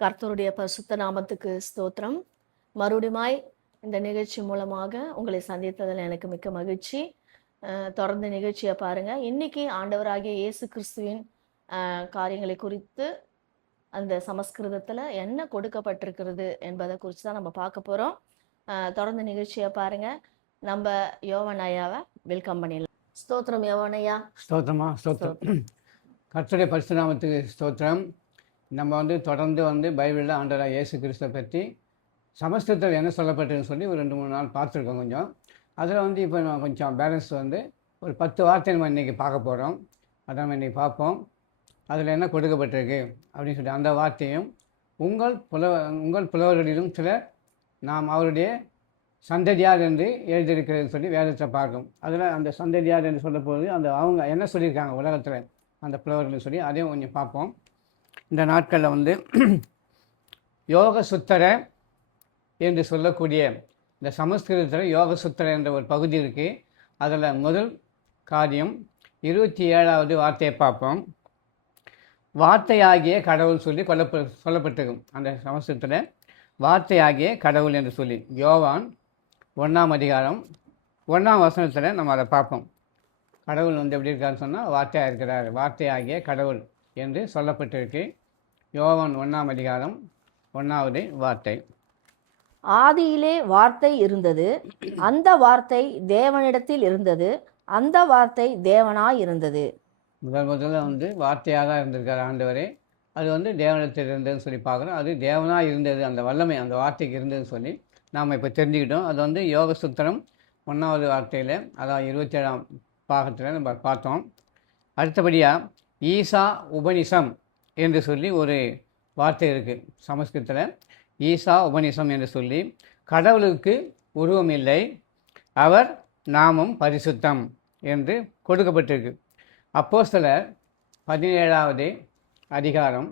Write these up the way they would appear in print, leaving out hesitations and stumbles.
கர்த்தருடைய பரிசுத்த நாமத்துக்கு ஸ்தோத்திரம். மறுபடியுமாய் இந்த நிகழ்ச்சி மூலமாக உங்களை சந்தித்ததில் எனக்கு மிக்க மகிழ்ச்சி. தொடர்ந்து நிகழ்ச்சியை பாருங்க. இன்னைக்கு ஆண்டவராகிய இயேசு கிறிஸ்துவின் காரியங்களை குறித்து அந்த சமஸ்கிருதத்துல என்ன கொடுக்கப்பட்டிருக்கிறது என்பதை குறித்து தான் நம்ம பார்க்க போறோம். தொடர்ந்து நிகழ்ச்சியை பாருங்க. நம்ம யோவான் ஐயாவை வெல்கம் பண்ணிடலாம். ஸ்தோத்திரம் யோவான் ஐயா. ஸ்தோத்திரமா ஸ்தோத்திரம். கர்த்தருடைய பரிசுத்த நாமத்துக்கு ஸ்தோத்திரம். நம்ம தொடர்ந்து பைபிளில் ஆண்டவராகிய இயேசு கிறிஸ்துவை பற்றி சமஸ்கிருதத்தில் என்ன சொல்லப்பட்டதுன்னு சொல்லி ஒரு 2-3 நாள் பார்த்துருக்கோம். அதில் இப்போ நான் கொஞ்சம் பேலன்ஸ் ஒரு 10 வார்த்தை நம்ம இன்றைக்கி பார்க்க போகிறோம். அதை நம்ம இன்றைக்கி பார்ப்போம். அதில் என்ன கொடுக்கப்பட்டிருக்கு அப்படின்னு சொல்லி அந்த வார்த்தையும் உங்கள் புலவர்களிலும் சிலர் நாம் அவருடைய சந்ததியார் என்று எழுதியிருக்கிறதுன்னு சொல்லி வேதத்தை பார்க்கும். அதில் அந்த சந்ததியார் என்று சொல்ல போது அவங்க என்ன சொல்லியிருக்காங்க உலகத்தில் அந்த புலவர்கள் சொல்லி அதையும் கொஞ்சம் பார்ப்போம். இந்த நாட்களில் யோகசுத்தர என்று சொல்லக்கூடிய இந்த சமஸ்கிருதத்தில் யோகசுத்தர என்ற ஒரு பகுதி இருக்குது. அதில் முதல் காரியம் 27வது வார்த்தையை பார்ப்போம். வார்த்தையாகிய கடவுள் சொல்லி சொல்லப்பட்டிருக்கும். அந்த சமஸ்கிருதத்தில் வார்த்தையாகிய கடவுள் என்று சொல்லி யோவான் 1ஆம் அதிகாரம் 1ஆம் வசனத்தில் நம்ம அதை பார்ப்போம். கடவுள் எப்படி இருக்காருன்னு சொன்னால் வார்த்தையாக இருக்கிறார். வார்த்தையாகிய கடவுள் என்று சொல்லப்பட்டிருக்கு. யோவான் 1ஆம் அதிகாரம் 1வது வார்த்தை. ஆதியிலே வார்த்தை இருந்தது, அந்த வார்த்தை தேவனிடத்தில் இருந்தது, அந்த வார்த்தை தேவனாய் இருந்தது. முதல்ல வார்த்தையாக தான் இருந்திருக்கார் ஆண்டவரே. அது தேவனிடத்தில் இருந்ததுன்னு சொல்லி பார்க்குறோம். அது தேவனாக இருந்தது, அந்த வல்லமை அந்த வார்த்தைக்கு இருந்ததுன்னு சொல்லி நாம் இப்போ தெரிஞ்சுக்கிட்டோம். அது யோக சுத்திரம் 1வது வார்த்தையில், அதாவது 27ஆம் பாகத்தில் நம்ம பார்த்தோம். அடுத்தபடியாக ஈசா உபனிஷம் என்று சொல்லி ஒரு வார்த்தை இருக்குது சமஸ்கிருதத்தில். ஈசா உபனிஷம் என்று சொல்லி கடவுளுக்கு உருவம் இல்லை, அவர் நாமம் பரிசுத்தம் என்று கொடுக்கப்பட்டிருக்கு. அப்போஸ்தலர் 17வது அதிகாரம்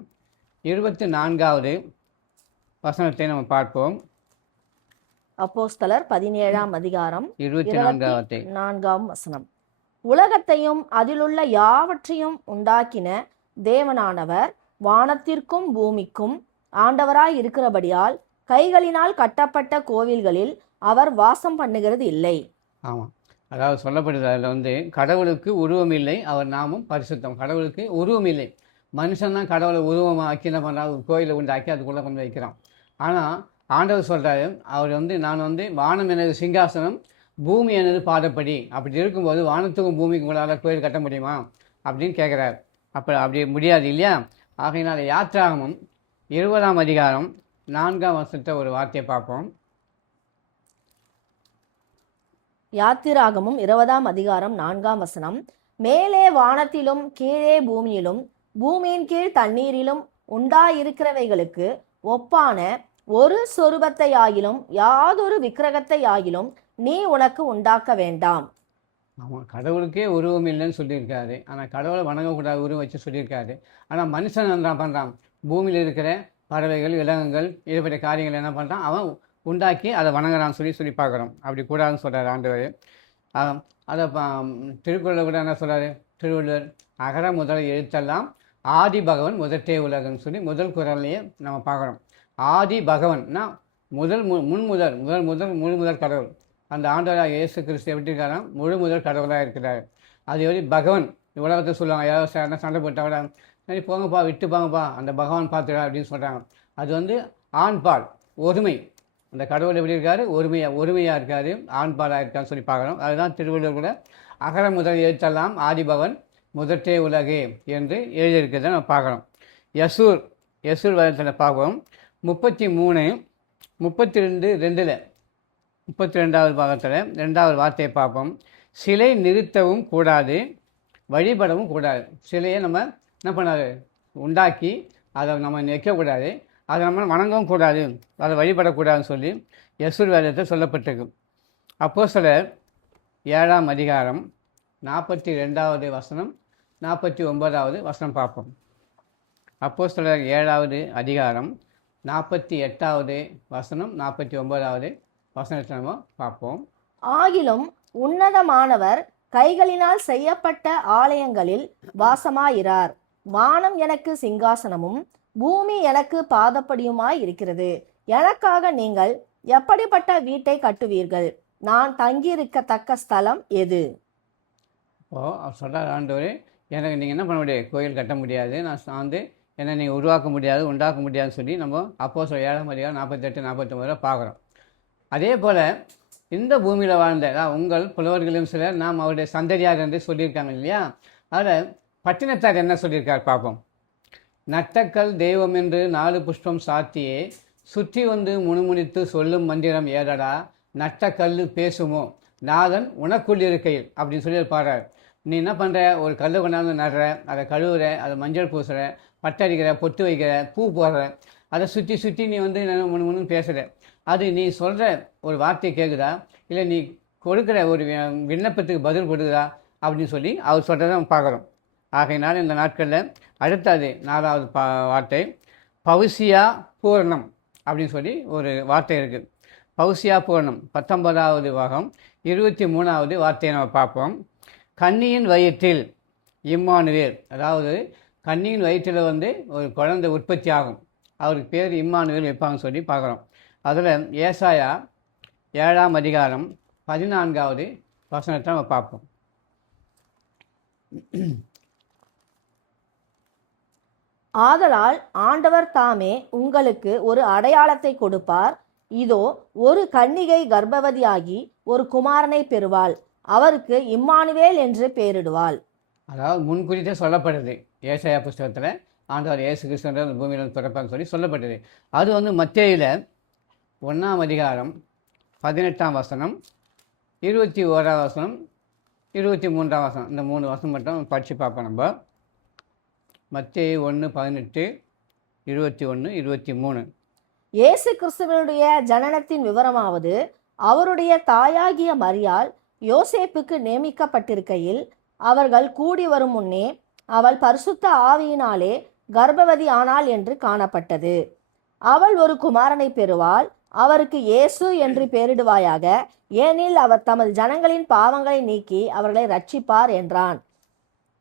24வது வசனத்தை நம்ம பார்ப்போம். அப்போஸ்தலர் 17ஆம் அதிகாரம் 24ஆம் வசனம். உலகத்தையும் அதிலுள்ள யாவற்றையும் உண்டாக்கின தேவனானவர் வானத்திற்கும் பூமிக்கும் ஆண்டவராய் இருக்கிறபடியால் கைகளினால் கட்டப்பட்ட கோவில்களில் அவர் வாசம் பண்ணுகிறது இல்லை. ஆமாம், அதாவது சொல்லப்படுது அதில் கடவுளுக்கு உருவம் இல்லை, அவர் நாமும் பரிசுத்தம். கடவுளுக்கு உருவம் இல்லை. மனுஷன் தான் கடவுளை உருவமாக்கி என்ன பண்ணுறாரு, ஒரு கோயிலை உண்டாக்கி அதுக்குள்ளே கொண்டு வைக்கிறான். ஆனால் ஆண்டவர் சொல்கிறாரு, அவர் நான் வானம் எனது சிங்காசனம், பூமி எனது பாதப்படி. அப்படி இருக்கும்போது வானத்துக்கும் பூமிக்கும் உங்களால் கோயில் கட்ட முடியுமா அப்படின்னு கேட்குறாரு. அப்படி முடியாது இல்லையா? ஆகையினால யாத்திராகமம் 20ஆம் அதிகாரம் 4ஆம் வசனத்தை ஒரு வார்த்தையை பார்ப்போம். யாத்திராகமும் 20ஆம் அதிகாரம் 4ஆம் வசனம். மேலே வானத்திலும் கீழே பூமியிலும் பூமியின் கீழ் தண்ணீரிலும் உண்டாயிருக்கிறவைகளுக்கு ஒப்பான ஒரு சொரூபத்தை ஆகிலும் யாதொரு விக்கிரகத்தை ஆகிலும் நீ உனக்கு உண்டாக்க வேண்டாம். ஆமாம், கடவுளுக்கே உருவம் இல்லைன்னு சொல்லியிருக்காரு. ஆனால் கடவுளை வணங்கக்கூடாது உருவம் வச்சு சொல்லியிருக்காரு. ஆனால் மனுஷன் என்ன பண்ணுறான், பூமியில் இருக்கிற பறவைகள் விலங்குகள் இதுபட்ட காரியங்கள் என்ன பண்ணுறான், அவன் உண்டாக்கி அதை வணங்குறான்னு சொல்லி பார்க்குறோம். அப்படி கூடாதுன்னு சொல்கிறார் ஆண்டவர். அதை திருக்குறளில் கூட என்ன சொல்கிறாரு திருவள்ளுவர், அகர முதல் எழுத்தெல்லாம் ஆதி பகவன் முதற்றே உலகம்னு சொல்லி முதல் குறள்லையே நம்ம பார்க்குறோம். ஆதி பகவன்னா முழுமுதல் கடவுள். அந்த ஆண்டவராக இயேசு கிறிஸ்து எப்படி இருக்காராம், முழுமுதல் கடவுளாக இருக்கிறார். அது எப்படி பகவன் உலகத்தை சொல்லுவாங்க. யாராவது சண்டை போட்டால் சரி போங்கப்பா விட்டு போங்கப்பா அந்த பகவான் பார்த்துடா அப்படின்னு சொல்கிறாங்க. அது ஆண்பால் ஒருமை. அந்த கடவுள் எப்படி இருக்காரு, ஒருமையாக இருக்காரு, ஆண்பாலாக இருக்கான்னு சொல்லி பார்க்குறோம். அதுதான் திருவள்ளுவர் கூட அகர முதல் எழுத்தெல்லாம் ஆதிபவன் முதற்றே உலகே என்று எழுதியிருக்கிறத நம்ம பார்க்குறோம். யசூர் வேதத்தில் பார்ப்போம். 32:2 பாகத்தில் 2வது வார்த்தையை பார்ப்போம். சிலை நிறுத்தவும் கூடாது, வழிபடவும் கூடாது. சிலையை நம்ம என்ன பண்ணாது, உண்டாக்கி அதை நம்ம வைக்கக்கூடாது, அதை நம்ம வணங்கவும் கூடாது, அதை வழிபடக்கூடாதுன்னு சொல்லி யசூர் வேதத்தில் சொல்லப்பட்டிருக்கு. அப்போஸ்தலர் 7ஆம் அதிகாரம் 42வது வசனம் 49வது வசனம் பார்ப்போம். அப்போஸ்தலர் 7வது அதிகாரம் 48வது வசனம் 49வது வசனத்தை நம்ம பார்ப்போம். ஆகிலும் உன்னதமானவர் கைகளினால் செய்யப்பட்ட ஆலயங்களில் வாசமாயிரார். வானம் எனக்கு சிங்காசனமும் பூமி எனக்கு பாதப்படியுமாய் இருக்கிறது. எனக்காக நீங்கள் எப்படிப்பட்ட வீட்டை கட்டுவீர்கள்? நான் தங்கியிருக்கத்தக்க ஸ்தலம் எது? இப்போது அவர் சொல்கிறார், ஆண்டவர் எனக்கு நீங்கள் என்ன பண்ண முடியாது, கோயில் கட்ட முடியாது, நான் வந்து என்னை நீங்கள் உருவாக்க முடியாது, உண்டாக்க முடியாதுன்னு சொல்லி நம்ம அப்போஸ்தலர் 7ஆம் அதிகாரம் 48 49 பார்க்குறோம். அதே போல் இந்த பூமியில் வாழ்ந்த உங்கள் புலவர்களும் சிலர் நாம் அவருடைய சந்ததியார் என்று சொல்லியிருக்காங்க இல்லையா? அதில் பட்டினத்தார் என்ன சொல்லியிருக்கார் பார்ப்போம். நட்டக்கல் தெய்வம் என்று 4 புஷ்பம் சாத்தியே சுற்றி வந்து முணுமுணித்து சொல்லும் மந்திரம் ஏதடா, நட்டக்கல் பேசுமோ நாதன் உனக்குள் இருக்கையில் அப்படின்னு சொல்லி பாடுறார். நீ என்ன பண்ணுற, ஒரு கல் கொண்டாந்து நடுற, அதை கழுவுற, அதை மஞ்சள் பூசுகிற, பட்டடிக்கிற, பொட்டு வைக்கிற, பூ போடுற, அதை சுற்றி சுற்றி நீ வந்து முன்னு பேசுகிற. அது நீ சொல்கிற ஒரு வார்த்தை கேட்குதா, இல்லை நீ கொடுக்குற ஒரு விண்ணப்பத்துக்கு பதில் கொடுக்குதா அப்படின்னு சொல்லி அவர் சொல்கிறத நம்ம பார்க்குறோம். ஆகையினால இந்த நாட்களில் அடுத்தது 4வது வார்த்தை பவுசியா பூரணம் அப்படின்னு சொல்லி ஒரு வார்த்தை இருக்குது. பவுசியா பூரணம் 19வது பாகம் 23வது வார்த்தையை நம்ம பார்ப்போம். கன்னியின் வயிற்றில் இம்மானுவேல், அதாவது கன்னியின் வயிற்றில் வந்து ஒரு குழந்தை உற்பத்தி ஆகும், அவருக்கு பேர் இம்மானுவேல் வைப்பாங்கன்னு சொல்லி பார்க்குறோம். அதில் ஏசாயா 7ஆம் அதிகாரம் 14வது வசனத்தை நம்ம பார்ப்போம். ஆதலால் ஆண்டவர் தாமே உங்களுக்கு ஒரு அடையாளத்தை கொடுப்பார். இதோ, ஒரு கன்னிகை கர்ப்பவதியாகி ஒரு குமாரனை பெறுவாள். அவருக்கு இம்மானுவேல் என்று பெயரிடுவாள். அதாவது முன்குறித்தே சொல்லப்படுது ஏசாயா புஸ்தகத்தில், ஆண்டவர் இயேசு கிறிஸ்து பூமியில் பிறப்பான்னு சொல்லி சொல்லப்பட்டது. அது வந்து மத்தேயுல 1ஆம் அதிகாரம் 18ஆம் வசனம், 21ஆம் வசனம், 23ஆம் வசனம், இந்த 3 வசனம் மட்டும் படித்து பார்ப்போம் நம்ம. மத்தேயு 1:18, 21, 23. இயேசு கிறிஸ்துவனுடைய ஜனனத்தின் விவரமாவது, அவருடைய தாயாகிய மரியாள் யோசேப்புக்கு நியமிக்கப்பட்டிருக்கையில் அவர்கள் கூடி வரும் முன்னே அவள் பரிசுத்த ஆவியினாலே கர்ப்பவதி ஆனாள் என்று காணப்பட்டது. அவள் ஒரு குமாரனை பெறுவாள். அவருக்கு இயேசு என்று பெயரிடுவாயாக, ஏனில் அவர் தமது ஜனங்களின் பாவங்களை நீக்கி அவர்களை ரட்சிப்பார் என்றான்.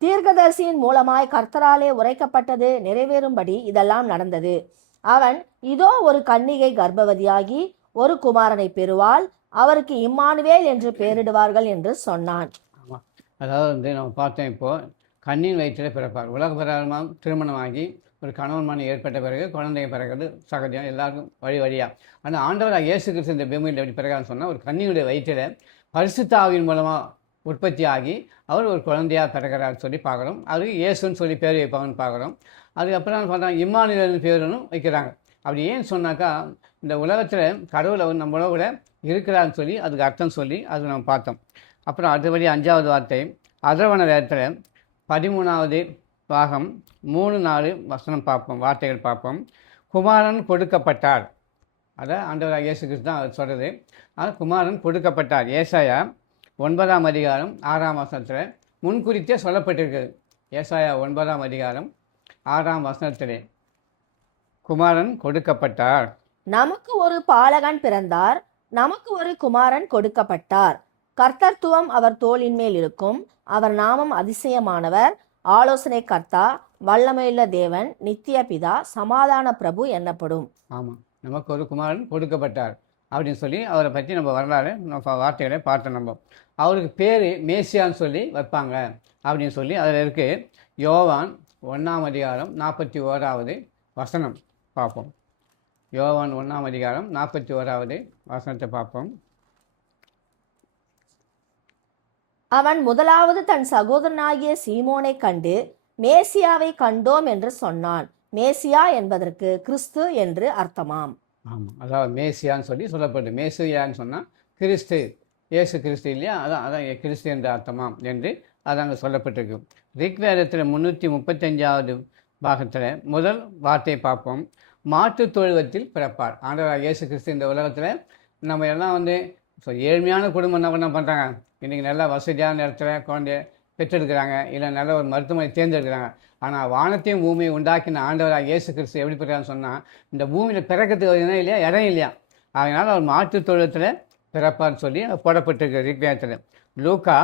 தீர்க்கதரிசியின் மூலமாய் கர்த்தராலே உரைக்கப்பட்டது நிறைவேறும்படி இதெல்லாம் நடந்தது. அவன், இதோ, ஒரு கன்னிகை கர்ப்பவதியாகி ஒரு குமாரனை பெறுவாள். அவருக்கு இம்மானுவேல் என்று பெயரிடுவார்கள் என்று சொன்னான். ஆமாம், அதாவது வந்து நம்ம பார்த்தோம், இப்போது கண்ணின் வயிற்றில் பிறப்பார். உலக பிரகாரமாக திருமணமாகி ஒரு கணவன் மனை ஏற்பட்ட பிறகு குழந்தைய பிறகுறது சகஜம், எல்லாருக்கும் வழி வழியாக. ஆனால் ஆண்டவராக இயேசு கிறிஸ்து இந்த பூமியில் எப்படி பிறகான்னு சொன்னால், ஒரு கன்னியுடைய வயிற்றில் பரிசுத்த ஆவியின் மூலமாக உற்பத்தி ஆகி அவர் ஒரு குழந்தையாக பிறகுறான்னு சொல்லி பார்க்குறோம். அது இயேசுன்னு சொல்லி பேர் வைப்பாங்கன்னு பார்க்குறோம். அதுக்கப்புறம் பார்த்தா இம்மானுவேல் பேருன்னு வைக்கிறாங்க. அப்படி ஏன்னு சொன்னாக்கா, இந்த உலகத்தில் கடவுளை நம்மளோட கூட இருக்கிறான்னு சொல்லி அதுக்கு அர்த்தம் சொல்லி அது நம்ம பார்த்தோம். அப்புறம் அடுத்தபடி 5வது வார்த்தை அதர்வண வேதத்தில் 13வது பாகம் 3-4 வசனம் பார்ப்போம், வார்த்தைகள் பார்ப்போம். குமாரன் கொடுக்கப்பட்டார், அதை ஆண்டவராக இயேசு கிறிஸ்து தான் அது சொல்கிறது. அது குமாரன் கொடுக்கப்பட்டார். ஏசாயா 9ஆம் அதிகாரம் 6ஆம் வசனத்தில் முன்குறித்தே சொல்லப்பட்டிருக்கிறது. ஏசாயா 9ஆம் அதிகாரம் 6ஆம் வசனத்திலே குமாரன் கொடுக்கப்பட்டார். நமக்கு ஒரு பாலகன் பிறந்தார், நமக்கு ஒரு குமாரன் கொடுக்கப்பட்டார். கர்த்தத்துவம் அவர் தோளின் மேல் இருக்கும். அவர் நாமம் அதிசயமானவர், ஆலோசனை கர்த்தா, வல்லமையுள்ள தேவன், நித்திய பிதா, சமாதான பிரபு என்னப்படும். ஆமாம், நமக்கு ஒரு குமாரன் கொடுக்கப்பட்டார் அப்படின்னு சொல்லி அவரை பற்றி நம்ம வரலாறு நம்ம வார்த்தைகளை பார்த்தோம். நம்ம அவருக்கு பேர் மேசியான்னு சொல்லி வைப்பாங்க அப்படின்னு சொல்லி அதில் இருக்குது. யோவான் 1ஆம் அதிகாரம் 41வது வசனம் பார்ப்போம். யோவான் 1ஆம் அதிகாரம் 41வது வசனத்தை பார்ப்போம். அவன் முதலாவது தன் சகோதரனாகிய சீமோனை கண்டு, மேசியாவை கண்டோம் என்று சொன்னான். மேசியா என்பதற்கு கிறிஸ்து என்று அர்த்தமாம். ஆமாம், அதாவது மேசியான்னு சொல்லி சொல்லப்படுது. மேசியான்னு சொன்னால் கிறிஸ்து, இயேசு கிறிஸ்து இல்லையா, அதான் கிறிஸ்து என்ற அர்த்தமாம் என்று அது அங்கே சொல்லப்பட்டிருக்கு. ரிக்வேதத்தில் 335வது பாகத்தில் முதல் வார்த்தையை பார்ப்போம். மாட்டு தொழுவத்தில் பிறப்பார். ஆண்டவராக இயேசு கிறிஸ்து இந்த உலகத்தில் நம்ம எல்லாம் வந்து ஏழ்மையான குடும்பம் என்ன பண்ணுறாங்க, இன்றைக்கி நல்லா வசதியான இடத்துல குழந்தைய பெற்றெடுக்கிறாங்க, இல்லை நல்ல ஒரு மருத்துவமனை தேர்ந்தெடுக்கிறாங்க. ஆனால் வானத்தையும் பூமியை உண்டாக்கின ஆண்டவராக இயேசு கிறிஸ்து எப்படி பிறக்கான்னு சொன்னால், இந்த பூமியில் பிறக்கிறதுக்கு என்ன இல்லையா, இடம் இல்லையா, அதனால் அவர் மாட்டு தொழுவத்தில் பிறப்பார்னு சொல்லி போடப்பட்டிருக்கு ரிக்வேதத்தில். லூக்கா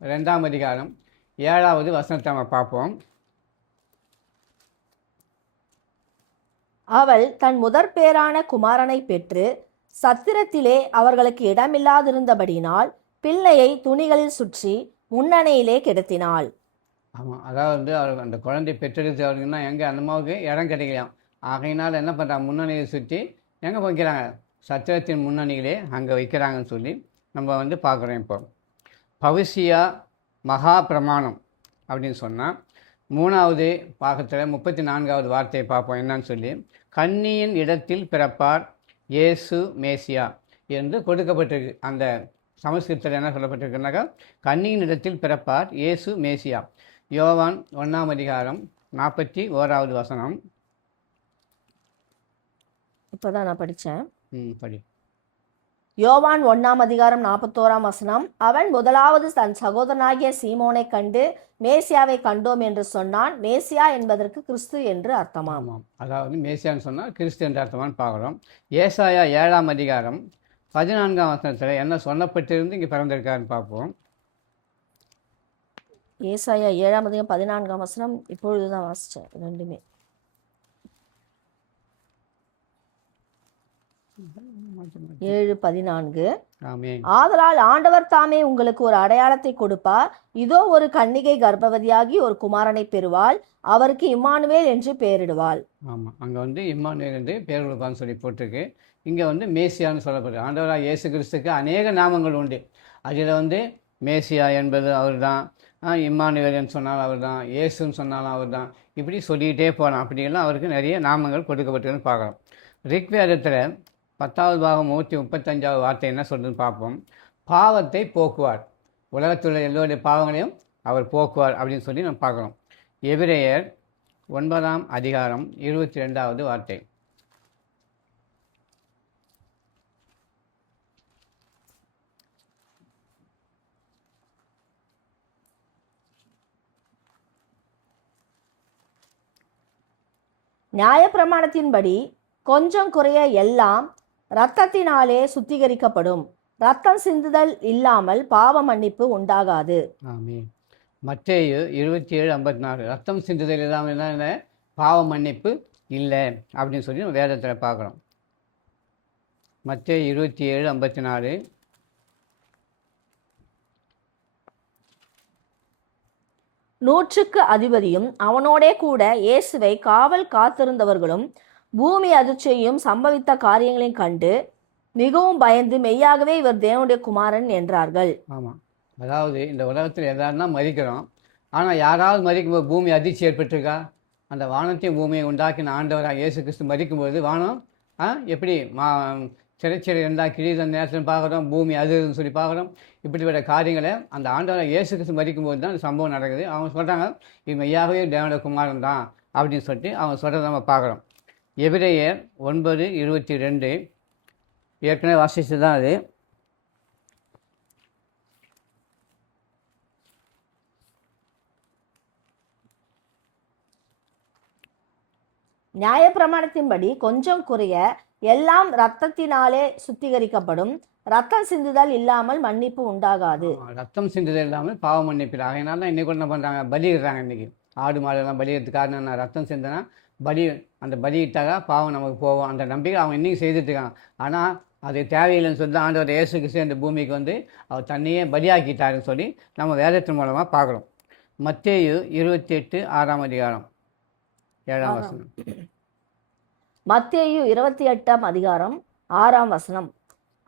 2ஆம் அதிகாரம் 7வது வசனத்தை நம்ம பார்ப்போம். அவள் தன் முதற்பேறான குமாரனை பெற்று சத்திரத்திலே அவர்களுக்கு இடமில்லாதிருந்தபடியினால் பிள்ளையை துணிகளில் சுற்றி முன்னணையிலே கிடத்தினாள். ஆமாம், அதாவது வந்து அவர் அந்த குழந்தை பெற்றெடுத்து அவருக்குன்னா எங்கே அந்த அம்மாவுக்கு இடம் கிடைக்கலாம். ஆகையினால் என்ன பண்ணுறாங்க, முன்னணியை சுற்றி எங்கே வைக்கிறாங்க, சத்திரத்தின் முன்னணியிலே அங்கே வைக்கிறாங்கன்னு சொல்லி நம்ம வந்து பார்க்குறோம். இப்போ பவிசியா மகா பிரமாணம் அப்படின்னு சொன்னால் 3வது பாகத்தில் 34வது வார்த்தையை பார்ப்போம். என்னன்னு சொல்லி, கன்னியின் இடத்தில் பிறப்பார் இயேசு மேசியா என்று கொடுக்கப்பட்டிருக்கு. அந்த சமஸ்கிருதத்தில் என்ன சொல்லப்பட்டிருக்குனாக்கா, கன்னியின் இடத்தில் பிறப்பார் இயேசு மேசியா. யோவான் 1ஆம் அதிகாரம் 41வது வசனம். இப்போதான் நான் படித்தேன். படி. யோவான் 1ஆம் அதிகாரம் 41ஆம் வசனம். அவன் முதலாவது தன் சகோதரனாகிய சீமோனை கண்டு மேசியாவை கண்டோம் என்று சொன்னான். மேசியா என்பதற்கு கிறிஸ்து என்று அர்த்தமாம். ஆமாம், அதாவது மேசியான்னு சொன்னால் கிறிஸ்து என்று அர்த்தமானு பார்க்குறோம். ஏசாயா 7ஆம் அதிகாரம் 14ஆம் வசனத்தில் என்ன சொல்லப்பட்டிருந்து இங்கே பிறந்திருக்காருன்னு பார்ப்போம். ஏசாயா 7ஆம் அதிகாரம் 14ஆம் வசனம் இப்பொழுதுதான் வாசித்தேன் ரெண்டுமே. 7:14. ஆமென். ஆதலால் ஆண்டவர் தாமே உங்களுக்கு ஒரு அடையாளத்தை கொடுப்பார். இதோ ஒரு கன்னிகை கர்ப்பவதியாகி ஒரு குமாரனை பெறுவாள். அவருக்கு இம்மானுவேல் என்று பெயரிடுவாள். ஆமாம், அங்கே வந்து இம்மானுவேல் என்று பேர் கொடுப்பான்னு சொல்லி போட்டிருக்கு. இங்கே வந்து மேசியான்னு சொல்லப்படுது. ஆண்டவராக இயேசு கிறிஸ்துக்கு அநேக நாமங்கள் உண்டு. அதில் வந்து மேசியா என்பது அவர் தான், இம்மானுவேல்னு சொன்னாலும் அவர் தான், இயேசுன்னு சொன்னாலும் அவர் தான், இப்படி சொல்லிக்கிட்டே போகலாம். அப்படியெல்லாம் அவருக்கு நிறைய நாமங்கள் கொடுக்கப்பட்டிருக்குன்னு பார்க்கலாம். ரிக்வேதத்தில் 10வது பாகம் 135வது வார்த்தை என்ன சொல்றதுன்னு பார்ப்போம். பாவத்தை போக்குவார், உலகத்தில் உள்ள எல்லோருடைய பாவங்களையும் அவர் போக்குவார் அப்படின்னு சொல்லி நம்ம பார்க்குறோம். எபிரேயர் 9ஆம் அதிகாரம் 22வது வார்த்தை. நியாயப்பிரமாணத்தின்படி கொஞ்சம் குறைய எல்லாம் இரத்தத்தினாலே சுத்திகரிக்கப்படும். இரத்தம் சிந்துதல் இல்லாமல் பாவ மன்னிப்பு உண்டாகாது. ஆமென். மத்தேயு 27:54 ரத்தம் சிந்துதல் இல்லாமல் என்ன பாவ மன்னிப்பு இல்லை அப்படின்னு சொல்லி நம்ம வேதத்தில் பார்க்குறோம். மத்தேயு 27:54. நூற்றுக்கு அதிபதியும் அவனோடே கூட இயேசுவை காவல் காத்திருந்தவர்களும் பூமி அதிர்ச்சியையும் சம்பவித்த காரியங்களையும் கண்டு மிகவும் பயந்து மெய்யாகவே இவர் தேவனுடைய குமாரன் என்றார்கள். ஆமாம், அதாவது இந்த உலகத்தில் எல்லாரும் தான் மதிக்கிறோம். ஆனால் யாராவது மதிக்கும்போது பூமி அதிர்ச்சி ஏற்பட்டிருக்கா? அந்த வானத்தையும் பூமியை உண்டாக்கின ஆண்டவராக இயேசு கிறிஸ்து மதிக்கும்போது வானம் எப்படி சிறைச்சிறை இருந்தால் கிழித நேரத்தில் பார்க்குறோம், பூமி அதுன்னு சொல்லி பார்க்குறோம். இப்படிப்பட்ட காரியங்களை அந்த ஆண்டவராக இயேசு கிறிஸ்து மதிக்கும்போது தான் இந்த சம்பவம் நடக்குது. அவங்க சொல்கிறாங்க இது மெய்யாகவே தேவனுடைய குமாரன் தான் அப்படின்னு சொல்லிட்டு அவங்க சொல்கிறத நம்ம பார்க்குறோம். எபிரேயர் 9:22 ஏற்கனவே வாசித்து தான் அது. நியாயப்பிரமாணத்தின்படி கொஞ்சம் குறைய எல்லாம் இரத்தத்தினாலே சுத்திகரிக்கப்படும். ரத்தம் சிந்துதல் இல்லாமல் மன்னிப்பு உண்டாகாது. ரத்தம் சிந்துதல் இல்லாமல் பாவ மன்னிப்பு. ஆகையினால தான் இன்னைக்கு என்ன பண்ணுறாங்க, பலியிடுறாங்க. இன்றைக்கி ஆடு மாடுலாம் பலியிடுறதுக்கு காரணம் என்ன? ரத்தம் சிந்தினா பலி, அந்த பலியிட்டாக பாவம் நமக்கு போவோம். அந்த நம்பிக்கை அவங்க இன்றைக்கி செய்துட்டு இருக்காங்க. ஆனால் அது தேவையில்லைன்னு சொல்லி ஆண்டவர் இயேசு கிறிஸ்து இந்த பூமிக்கு வந்து அவர் தன்னையே பலியாக்கிட்டாருன்னு சொல்லி நம்ம வேதத்தின் மூலமாக பார்க்குறோம். மத்தேயு 28:6ஆம் அதிகாரம் 7ஆம் வசனம். மத்தேயு 28ஆம் அதிகாரம் 6ஆம் வசனம்.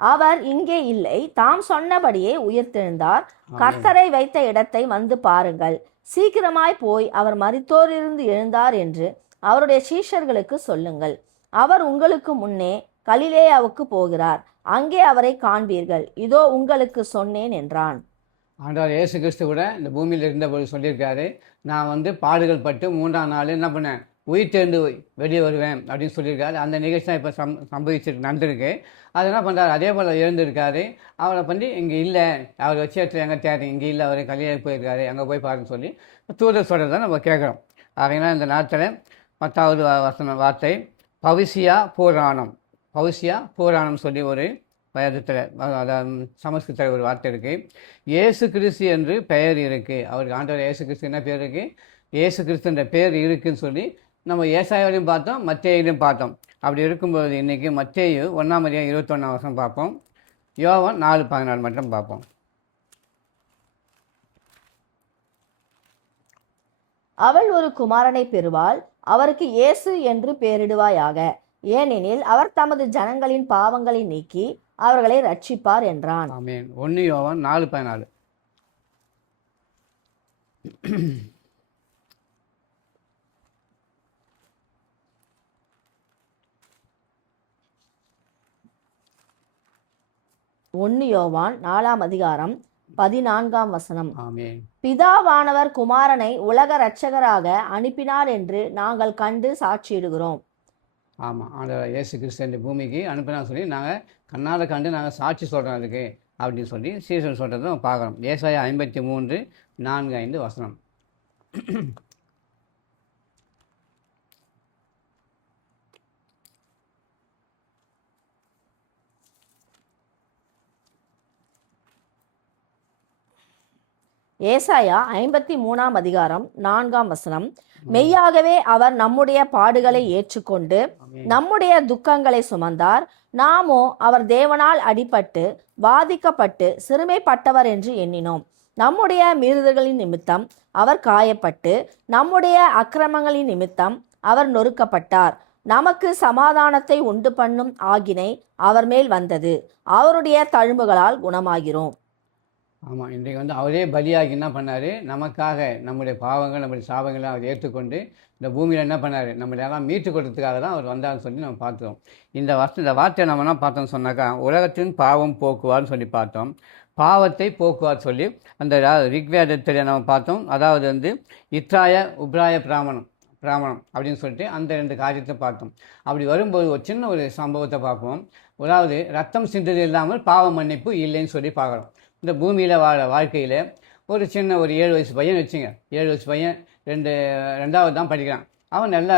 அவர் இங்கே இல்லை, தாம் சொன்னபடியே உயிர்த்தெழுந்தார். கர்த்தரை வைத்த இடத்தை வந்து பாருங்கள். சீக்கிரமாய் போய் அவர் மரித்தோரிலிருந்து எழுந்தார் என்று அவருடைய சீஷர்களுக்கு சொல்லுங்கள். அவர் உங்களுக்கு முன்னே கலிலேயாவுக்கு போகிறார், அங்கே அவரை காண்பீர்கள். இதோ உங்களுக்கு சொன்னேன் என்றான். ஆண்டவர் இயேசு கிறிஸ்து கூட இந்த பூமியில் இருந்தபோது சொல்லியிருக்காரு, நான் வந்து பாடுகள் பட்டு 3ஆம் நாள் என்ன பண்ணேன், உயிர் தேர்ந்து வெளியே வருவேன் அப்படின்னு சொல்லியிருக்காரு. அந்த நிகழ்ச்சி தான் இப்போ சம்பவிச்சிருக்கு, நடந்திருக்கு. அது என்ன பண்ணுறாரு, அதே போல் எழுந்திருக்காரு. அவரை பண்ணி இங்கே இல்லை, அவர் வச்சு இடத்துல எங்கே தேடுறீங்க, இங்கே இல்லை, அவர் கல்யாணம் போயிருக்காரு, அங்கே போய் பாருன்னு சொல்லி தூதர் சொல்கிறத நம்ம கேட்குறோம். ஆகையினால் இந்த நேரத்தில் 10வது வார்த்தை பவிசியா புராணம். பவிசியா புராணம் சொல்லி ஒரு வேதத்தில், அதாவது சமஸ்கிருதத்தில் ஒரு வார்த்தை இருக்குது. இயேசு கிறிஸ்து என்று பெயர் இருக்குது. அவருக்கு ஆண்டவர் இயேசு கிறிஸ்து என்ன பேர் இருக்குது, இயேசு கிறிஸ்துன்ற பேர் இருக்குதுன்னு சொல்லி நம்ம ஏசாயாவையும் பார்த்தோம், மத்தேயுலையும் பார்த்தோம். அப்படி இருக்கும்போது இன்றைக்கி மத்தேயு 1 பார்ப்போம், யோவான் 4:14 மட்டும் பார்ப்போம். அவள் ஒரு குமாரனை பெறுவாள், அவருக்கு இயேசு என்று பெயரிடுவாயாக, ஏனெனில் அவர் தமது ஜனங்களின் பாவங்களை நீக்கி அவர்களை ரட்சிப்பார் என்றான். ஆமென். 1 யோவான் 4:14. ஒன்னு யோவான் 4:14. ஆமென். பிதாவானவர் குமாரனை உலக இரட்சகராக அனுப்பினார் என்று நாங்கள் கண்டு சாட்சியிடுகிறோம். ஆமாம், ஆண்டவர் இயேசு கிறிஸ்து இந்த பூமிக்கு அனுப்பினா சொல்லி நாங்கள் கண்ணால் கண்டு நாங்கள் சாட்சி சொல்கிறோம் அதுக்கு அப்படின்னு சொல்லி சீசன் சொல்கிறத நம்ம பார்க்குறோம். ஏசாயா 53:4-5. ஏசாயா 53:4. மெய்யாகவே அவர் நம்முடைய பாடுகளை ஏற்றுக்கொண்டு நம்முடைய துக்கங்களை சுமந்தார், நாமோ அவர் தேவனால் அடிபட்டு வாதிக்கப்பட்டு சிறுமைப்பட்டவர் என்று எண்ணினோம். நம்முடைய மீறுதல்களின் நிமித்தம் அவர் காயப்பட்டு நம்முடைய அக்கிரமங்களின் நிமித்தம் அவர் நொறுக்கப்பட்டார். நமக்கு சமாதானத்தை உண்டு பண்ணும் ஆகினை அவர் மேல் வந்தது, அவருடைய தழும்புகளால் குணமாகிறோம். ஆமாம், இன்றைக்கு வந்து அவரே பலியாகி என்ன பண்ணார், நமக்காக நம்முடைய பாவங்கள் நம்முடைய சாபங்களை அவர் ஏற்றுக்கொண்டு இந்த பூமியில் என்ன பண்ணார், நம்மளெல்லாம் மீட்டு கொடுத்ததுக்காக தான் அவர் வந்தார்னு சொல்லி நம்ம பார்த்துறோம். இந்த வார்த்தையை நம்ம என்ன பார்த்தோம்னு சொன்னாக்கா, உலகத்தின் பாவம் போக்குவார்னு சொல்லி பார்த்தோம், பாவத்தை போக்குவார் சொல்லி அந்த ரிக்வேதத்தில் நம்ம பார்த்தோம். அதாவது வந்து இத்ராய உப்ராய பிராமணம் அப்படின்னு சொல்லிட்டு அந்த 2 காரியத்தை பார்த்தோம். அப்படி வரும்போது ஒரு சின்ன ஒரு சம்பவத்தை பார்ப்போம். அதாவது ரத்தம் சிந்தது இல்லாமல் பாவ மன்னிப்பு இல்லைன்னு சொல்லி பார்க்குறோம். இந்த பூமியில் வாழ்க்கையில் ஒரு சின்ன ஒரு 7 வயசு பையன் வச்சுங்க, 7 வயசு பையன் 2வது தான் படிக்கிறான். அவன் நல்லா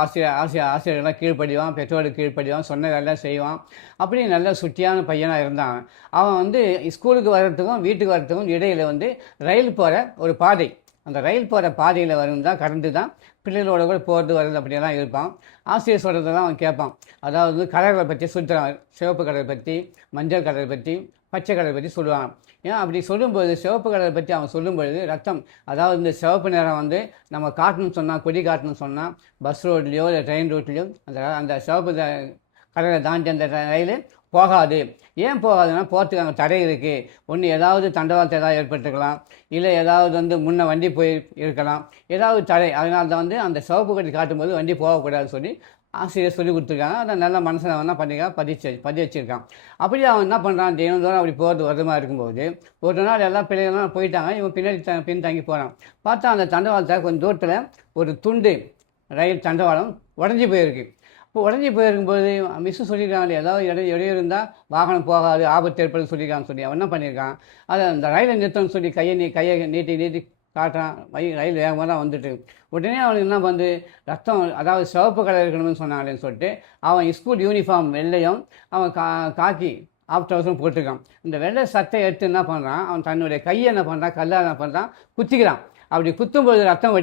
ஆசிரியர்கள்லாம் கீழ்ப்படிவான், பெற்றோருக்கு கீழ்ப்படிவான், சொன்ன வேலைலாம் செய்வான். அப்படி நல்ல சுட்டியான பையனாக இருந்தான். அவன் வந்து ஸ்கூலுக்கு வர்றதுக்கும் வீட்டுக்கு வர்றதுக்கும் இடையில் வந்து ரயில் போகிற ஒரு பாதை, அந்த ரயில் போகிற பாதையில் வரும் தான் கடந்து தான் பிள்ளைகளோட கூட போகிறது வர்றது அப்படியெல்லாம் இருப்பான். ஆசிரியர் சொல்கிறதெல்லாம் அவன் கேட்பான். அதாவது கலர்களை பற்றி சுற்றுறான், சிவப்பு கலரை பற்றி, மஞ்சள் கலரை பற்றி, பச்சை கலரை பற்றி சொல்லுவான். ஏன் அப்படி சொல்லும்போது சிவப்பு கலரை பற்றி அவன் சொல்லும்பொழுது ரத்தம், அதாவது இந்த சிவப்பு நிறம் வந்து நம்ம காட்டணும்னு சொன்னால், கொடி காட்டணும்னு சொன்னால் பஸ் ரோட்லேயோ இல்லை ட்ரெயின் ரோட்லேயோ அந்த சிவப்பு கலரை தாண்டி அந்த ரயில் போகாது. ஏன் போகாதுன்னா போகிறதுக்கு அங்கே தடை இருக்குது. ஒன்று ஏதாவது தண்டவாளத்தை ஏதாவது ஏற்பட்டுருக்கலாம், இல்லை ஏதாவது வந்து முன்னே வண்டி போய் இருக்கலாம், ஏதாவது தடை. அதனால தான் வந்து அந்த சிவப்பு கொடி காட்டும்போது வண்டி போகக்கூடாதுன்னு சொல்லி ஆசிரியர் சொல்லி கொடுத்துருக்காங்க. அதை நல்ல மனசில் வேணால் பதிய வச்சுருக்கான். அப்படி அவன் என்ன பண்ணுறான், தினந்தோறும் அப்படி போகிறது வருமா இருக்கும்போது ஒரு நாள் எல்லா பிள்ளைகள்லாம் போயிட்டாங்க, இவன் பின் தங்கி போகிறான். பார்த்தா அந்த தண்டவாளத்தை கொஞ்சம் தூரத்தில் ஒரு துண்டு ரயில் தண்டவாளம் உடஞ்சி போயிருக்கு. இப்போ உடஞ்சி போயிருக்கும்போது மிஸ்ஸு சொல்லியிருக்காங்க, ஏதாவது இடையே இருந்தால் வாகனம் போகாது, ஆபத்து ஏற்படுன்னு சொல்லியிருக்கான்னு சொல்லி அவன் என்ன பண்ணியிருக்கான், அதை அந்த ரயிலை நிறுத்தம்னு சொல்லி கையை நீட்டி காட்டுறான். ரயில் வேகமாக தான் வந்துட்டு. உடனே அவனுக்கு என்ன வந்து ரத்தம், அதாவது சிவப்பு கலர் இருக்கணும்னு சொன்னாங்களேன்னு சொல்லிட்டு அவன் ஸ்கூல் யூனிஃபார்ம் வெள்ளையும் அவன் காக்கி ஆஃப்டர் ஹவுஸும் போட்டிருக்கான். இந்த வெள்ளை சட்டை எடுத்து என்ன பண்ணுறான், அவன் தன்னுடைய கையை என்ன பண்ணுறான், கல்லால் என்ன பண்ணுறான், குத்திக்கிறான். அப்படி குத்தும்போது ரத்தம்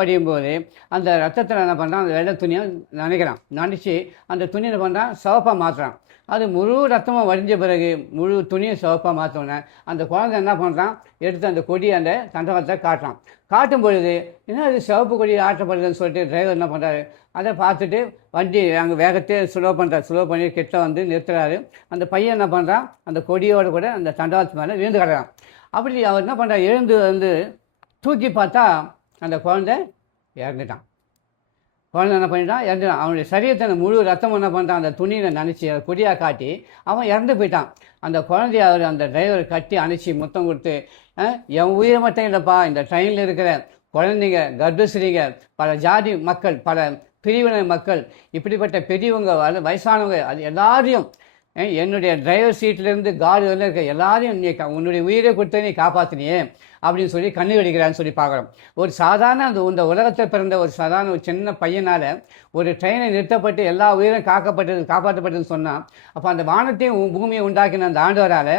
வடியும் போது அந்த ரத்தத்தில் என்ன பண்ணுறான், அந்த வெள்ளை துணியை நினச்சி அந்த துணியை என்ன பண்ணுறான், சிவப்பாக மாற்றுறான். அது முழு ரத்தமாக வடிஞ்ச பிறகு முழு துணியை சிவப்பாக மாற்றோன்னே அந்த குழந்தை என்ன பண்ணுறான், எடுத்து அந்த கொடியை அந்த தண்டவாளத்தை காட்டும் பொழுது என்ன அது சிவப்பு கொடி ஆட்டப்படுதுன்னு சொல்லிட்டு டிரைவர் என்ன பண்ணுறாரு, அதை பார்த்துட்டு வண்டி அங்கே வேகத்தை ஸ்லோ பண்ணி கிட்ட வந்து நிறுத்துறாரு. அந்த பையன் என்ன பண்ணுறான், அந்த கொடியோடு கூட அந்த தண்டவாளத்து மேலே விழுந்து கிடறான். அப்படி அவர் என்ன பண்ணுறார், எழுந்து வந்து தூக்கி பார்த்தா அந்த குழந்தை இறந்துட்டான். என்ன பண்ணிட்டான், இறந்துட்டான். அவனுடைய சரீரத்தை முழு ரத்தம் என்ன பண்ணுறான், அந்த துணியில் நினச்சி அதை கொடியாக காட்டி அவன் இறந்து போயிட்டான். அந்த குழந்தைய அவர் அந்த டிரைவர் கட்டி அணைச்சி முத்தம் கொடுத்து, என் உயிரை மட்டும் இல்லைப்பா, இந்த ட்ரெயினில் இருக்கிற குழந்தைங்க, கர்ப்பஸ்ரீங்க, பல ஜாதி மக்கள், பல பிரிவினை மக்கள், இப்படிப்பட்ட பெரியவங்க, வயசானவங்க, அது எல்லாரையும் என்னுடைய டிரைவர் சீட்லேருந்து கார்டு வரல இருக்க எல்லாரையும் நீ உன்னுடைய உயிரை கொடுத்து நீ காப்பாற்றினியே அப்படின்னு சொல்லி கண்ணு வெடிக்கிறான்னு சொல்லி பார்க்குறோம். ஒரு சாதாரண இந்த உலகத்தில் பிறந்த ஒரு சாதாரண ஒரு சின்ன பையனால் ஒரு ட்ரெயினை நிறுத்தப்பட்டு எல்லா உயிரும் காப்பாற்றப்பட்டதுன்னு சொன்னால், அப்போ அந்த வானத்தையும் பூமியை உண்டாக்கின அந்த ஆண்டவரால்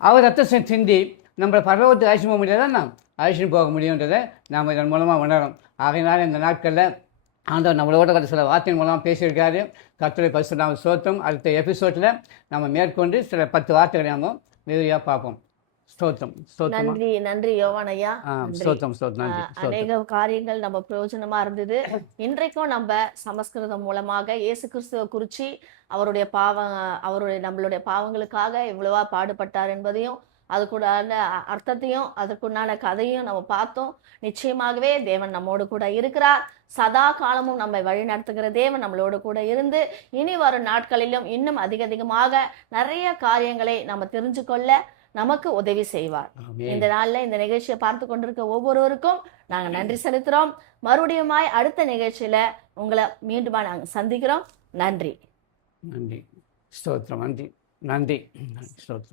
அவர் ரத்தத்தை சிந்தி நம்மளை பரலோகத்துக்கு அழைச்சிட்டு போக முடியாதான், அழைச்சிட்டு போக முடியுன்றதை நாம் இதன் மூலமாக உணரோம். ஆகையினால இந்த நாட்களில் ஆண்டவர் நம்மளோட கடை சில வார்த்தையின் மூலமாக பேசியிருக்காரு. கர்த்தருடைய பரிசுத்த நாம ஸ்தோத்திரம். அடுத்த எபிசோடில் நம்ம மேற்கொண்டு சில 10 வார்த்தைகளை நம்ம நேரடியாக பார்ப்போம். ஸ்தோத்திரம் ஸ்தோத்திரம் நன்றி நன்றி யோவான் ஐயா. நன்றி. ஸ்தோத்திரம் ஸ்தோத்திரம் நன்றி ஸ்தோத்திரம். அநேக காரியங்கள் நம்ம பிரயோஜனமா இருந்தது. இன்றைக்கும் நம்ம சமஸ்கிருதம் மூலமாக இயேசு கிறிஸ்துவை குறிச்சி அவருடைய நம்மளுடைய பாவங்களுக்காக எவ்வளவா பாடுபட்டார் என்பதையும் அதுக்குண்டான அர்த்தத்தையும் அதற்குண்டான கதையும் நம்ம பார்த்தோம். நிச்சயமாகவே தேவன் நம்மோடு கூட இருக்கிறார். சதா காலமும் நம்மை வழி நடத்துகிற தேவன் நம்மளோடு கூட இருந்து இனி வரும் நாட்களிலும் இன்னும் அதிகமாக நிறைய காரியங்களை நம்ம தெரிஞ்சு கொள்ள நமக்கு உதவி செய்வார். இந்த நாள்ல இந்த நிகழ்ச்சியை பார்த்து கொண்டிருக்க ஒவ்வொருவருக்கும் நாங்க நன்றி செலுத்துறோம். மறுபடியுமாய் அடுத்த நிகழ்ச்சியில உங்களை மீண்டுமா நாங்க சந்திக்கிறோம். நன்றி நன்றி ஸ்தோத்திரம் நன்றி நன்றி ஸ்தோத்திரம்.